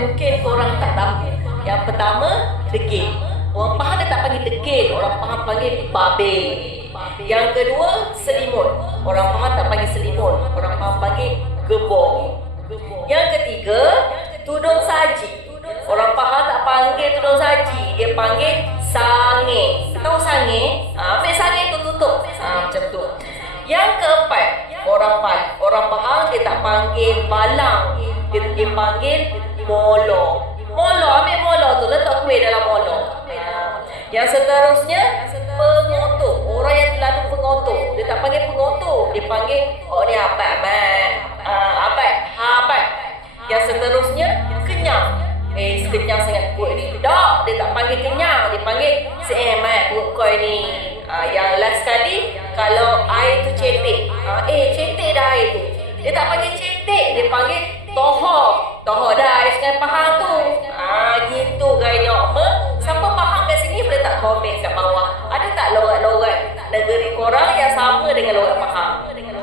mungkin korang tak tahu. Yang pertama, degil. Orang Pahang dia tak panggil degil, orang Pahang panggil babe. Yang kedua, selimut. Orang Pahang tak panggil selimut, orang Pahang panggil gebong. Yang ketiga, tudung saji. Orang Pahang tak panggil tudung saji, dia panggil sange. Tahu sange? Ambil sange tu tutup. Macam tu. Yang keempat, orang Pahang dia tak panggil balang, dia panggil molo. Molo, ambil molo tu, letak kuih dalam molo. Yang seterusnya, pengotor. Orang yang terlalu pengotor, dia tak panggil pengotor, dia panggil ni abat mat. Abat. Yang seterusnya, kenyang. Kenyang sangat perut ni. Tak, dia tak panggil kenyang, dia panggil seemat perut kau ni. Yang last sekali, kalau air tu cetek. Cetek dah air tu. Dia tak panggil cetek, dia panggil tohor. Tohor dah air Sungai Pahang tu. Gitu gaya. Siapa faham kat sini boleh tak komen kat